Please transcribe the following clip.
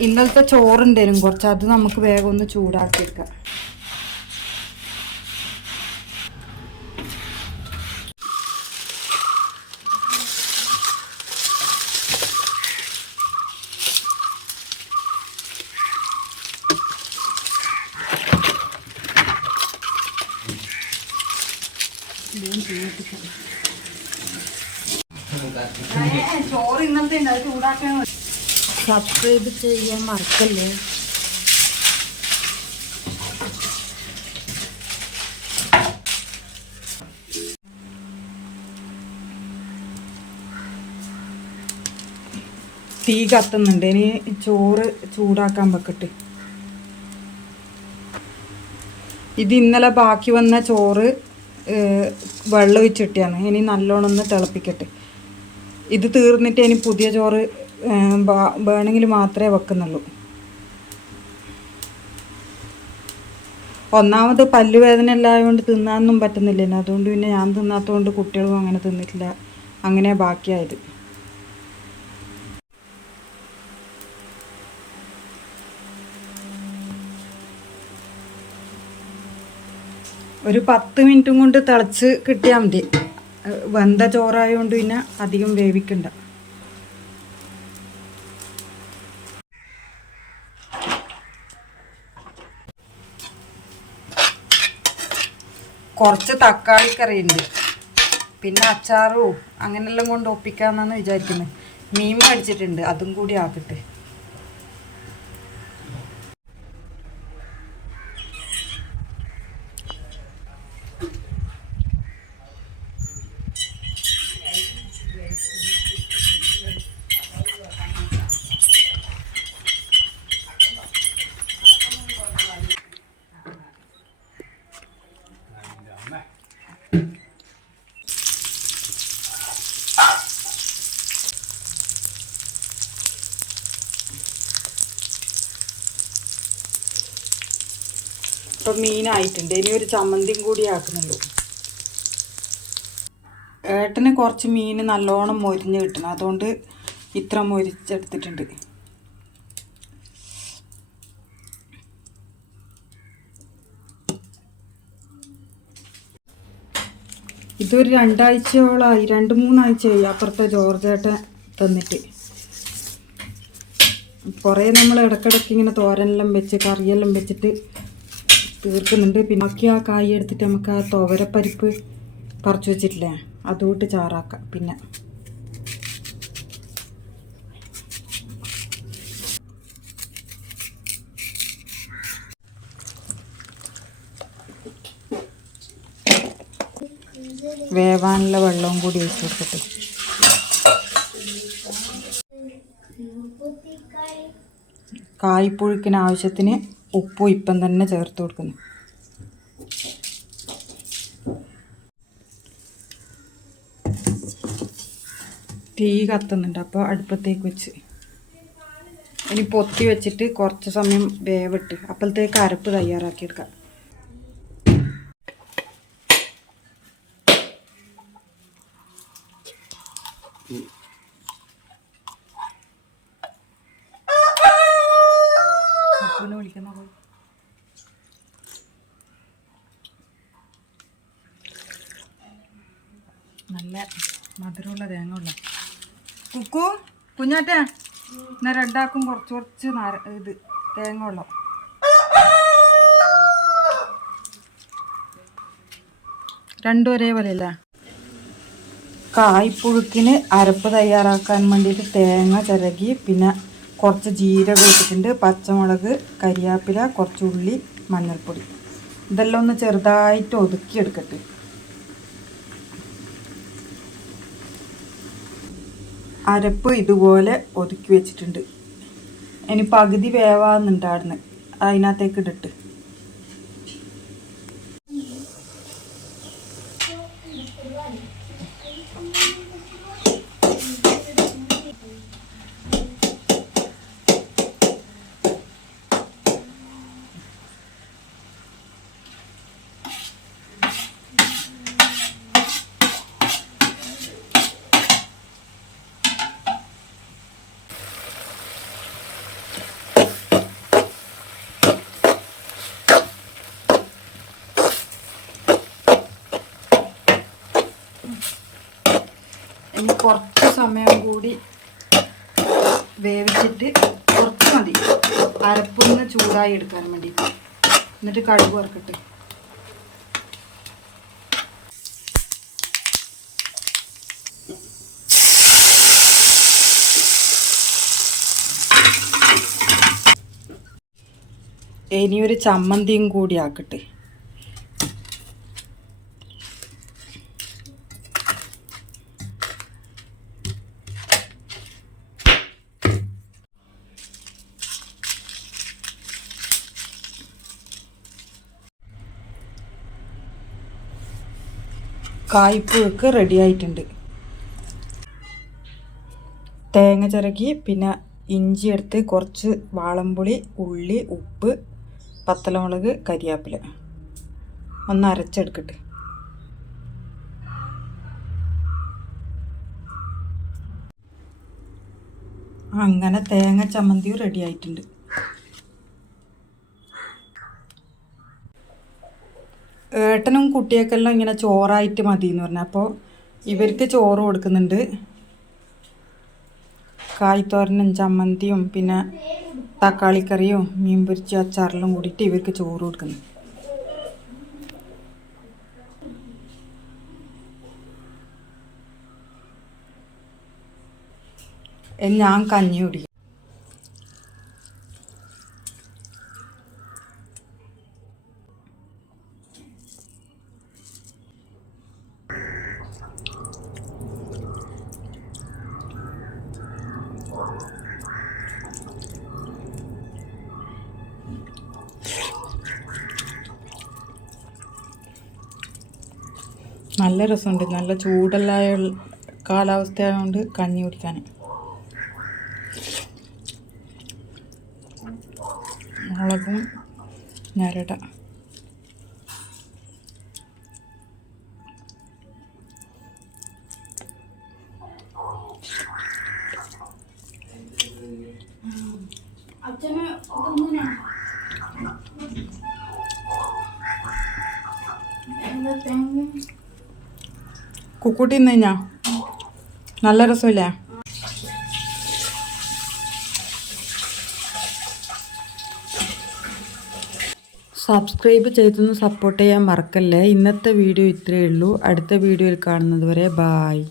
ഇന്നലത്തെ ചോറുണ്ടായിരുന്നു കുറച്ച് അത് നമുക്ക് വേഗം ഒന്ന് ചൂടാക്കി എടുക്കാം. ചോറ് ഇന്നത്തെ ഉണ്ട് അത് ചൂടാക്കാൻ സബ്സ്ക്രൈബ് ചെയ്യാൻ മറക്കല്ലേ? തീ കത്തുന്നുണ്ട്. ഇനി ചോറ് ചൂടാക്കാൻ വെക്കട്ടെ. ഇത് ഇന്നലെ ബാക്കി വന്ന ചോറ് വെള്ളം ഒഴിച്ചിട്ടാണ് ഇനി നല്ലോണം ഒന്ന് തിളപ്പിക്കട്ടെ. ഇത് തീർന്നിട്ട് ഇനി പുതിയ ചോറ് ഏഹ്, ബാ- വേണമെങ്കിൽ മാത്രമേ വെക്കുന്നുള്ളൂ. ഒന്നാമത് പല്ലുവേദന എല്ലായതുകൊണ്ട് തിന്നാനൊന്നും പറ്റുന്നില്ലല്ലോ അതുകൊണ്ട് പിന്നെ ഞാൻ തിന്നാത്തതുകൊണ്ട് കുട്ടികളും അങ്ങനെ തിന്നിട്ടില്ല. അങ്ങനെ ബാക്കിയായത്. ഒരു പത്ത് മിനിറ്റും കൊണ്ട് തിളച്ച് കിട്ടിയാൽ മതി. വെന്ത ചോറായതുകൊണ്ട് പിന്നെ അധികം വേവിക്കണ്ട. കുറച്ച് തക്കാളിക്കറിയുണ്ട് പിന്നെ അച്ചാറും അങ്ങനെല്ലാം കൊണ്ട് ഒപ്പിക്കാമെന്നാണ് വിചാരിക്കുന്നത്. മീൻ മേടിച്ചിട്ടുണ്ട് അതും കൂടി ആക്കട്ടെ. ഇപ്പം മീനായിട്ടുണ്ട്. ഇനി ഒരു ചമ്മന്തിയും കൂടി ആക്കുന്നുള്ളൂ ഏട്ടന് കുറച്ച് മീൻ നല്ലോണം മൊരിഞ്ഞ് കിട്ടണം. അതുകൊണ്ട് ഇത്ര മൊരിച്ചെടുത്തിട്ടുണ്ട്. ഇതൊരു രണ്ടാഴ്ചയോളമായി രണ്ട് മൂന്നാഴ്ചയായി അപ്പുറത്തെ ജോർജേട്ടൻ തന്നിട്ട്. കുറേ നമ്മൾ ഇടയ്ക്കിടയ്ക്ക് ഇങ്ങനെ തോരനെല്ലാം വെച്ച് കറിയെല്ലാം വെച്ചിട്ട് തീർക്കുന്നുണ്ട്. പിന്നെ ബാക്കി ആ കായ് എടുത്തിട്ട് നമുക്ക് ആ തോവരപ്പരിപ്പ് പറിച്ചു വെച്ചിട്ടില്ലേ അതുകൊണ്ട് ചാറാക്കാം. പിന്നെ വേവാനുള്ള വെള്ളവും കൂടി ഒഴിച്ചു കൊടുക്കട്ടെ കായ്പുഴുക്കിന് ആവശ്യത്തിന് ഉപ്പും ഇപ്പം തന്നെ ചേർത്ത് കൊടുക്കുന്നു. തീ കത്തുന്നുണ്ട്. അപ്പോൾ അടുപ്പത്തേക്ക് വെച്ച്. ഇനി പൊത്തി വെച്ചിട്ട് കുറച്ച് സമയം വേവിട്ട്. അപ്പോഴത്തേക്ക് അരപ്പ് തയ്യാറാക്കിയെടുക്കാം നല്ല മധുരമുള്ള തേങ്ങ ഉള്ള കുക്കു കുഞ്ഞാറ്റ എന്നാ രണ്ടാക്കും കുറച്ച് കുറച്ച് നാര ഇത് തേങ്ങ വെള്ളം രണ്ടും ഒരേപോലെയല്ലേ? കായ്പുഴുക്കിന് അരപ്പ് തയ്യാറാക്കാൻ വേണ്ടിയിട്ട് തേങ്ങ ചിരകി പിന്നെ കുറച്ച് ജീരകം ഇട്ടിട്ടുണ്ട് പച്ചമുളക് കരിയാപ്പില കുറച്ച് ഉള്ളി മഞ്ഞൾപ്പൊടി. ഇതെല്ലാം ഒന്ന് ചെറുതായിട്ട് ഒതുക്കിയെടുക്കട്ടെ അരപ്പ് ഇതുപോലെ ഒതുക്കി വെച്ചിട്ടുണ്ട്. ഇനി പകുതി വേവാന്നുണ്ടായിരുന്നു. അതിനകത്തേക്ക് ഇട്ടിട്ട് ഇനി കുറച്ച് സമയം കൂടി വേവിച്ചിട്ട് കുറച്ച് മതി. അരപ്പൊന്ന് ചൂടായി എടുക്കാൻ വേണ്ടി. എന്നിട്ട് കടുക് ഇറക്കട്ടെ ഇനി ഒരു ചമ്മന്തിയും കൂടി ആക്കട്ടെ. കായ്പുഴുക്ക് റെഡി ആയിട്ടുണ്ട്. തേങ്ങ ചിറകി പിന്നെ ഇഞ്ചി എടുത്ത് കുറച്ച് വാളംപുളി ഉള്ളി ഉപ്പ് പത്തലമുളക് കരിയാപ്പില. ഒന്ന് അരച്ചെടുക്കട്ടെ. അങ്ങനെ തേങ്ങ ചമ്മന്തിയും റെഡി ആയിട്ടുണ്ട്. ഏട്ടനും കുട്ടിയൊക്കെല്ലാം ഇങ്ങനെ ചോറായിട്ട് മതി എന്ന് പറഞ്ഞു. അപ്പോൾ ഇവർക്ക് ചോറ് കൊടുക്കുന്നുണ്ട്. കായ്ത്തോരനും ചമ്മന്തിയും പിന്നെ തക്കാളിക്കറിയും മീൻ പൊരിച്ച അച്ചാറിലും കൂടിയിട്ട് ഇവർക്ക് ചോറ് കൊടുക്കുന്നു ഞാൻ കഞ്ഞി കുടിക്കും. നല്ല രസമുണ്ട്. നല്ല ചൂടല്ലായ കാലാവസ്ഥ ആയതുകൊണ്ട് കഞ്ഞി കുടിക്കാൻ മുളകും ഞരട. കുക്കൂട്ടി നിന്ന് കഴിഞ്ഞാ നല്ല രസമില്ലേ? സബ്സ്ക്രൈബ് ചെയ്തൊന്ന് സപ്പോർട്ട് ചെയ്യാൻ മറക്കല്ലേ? ഇന്നത്തെ വീഡിയോ ഇത്രയേ ഉള്ളൂ. അടുത്ത വീഡിയോയിൽ കാണുന്നത് വരെ ബായ്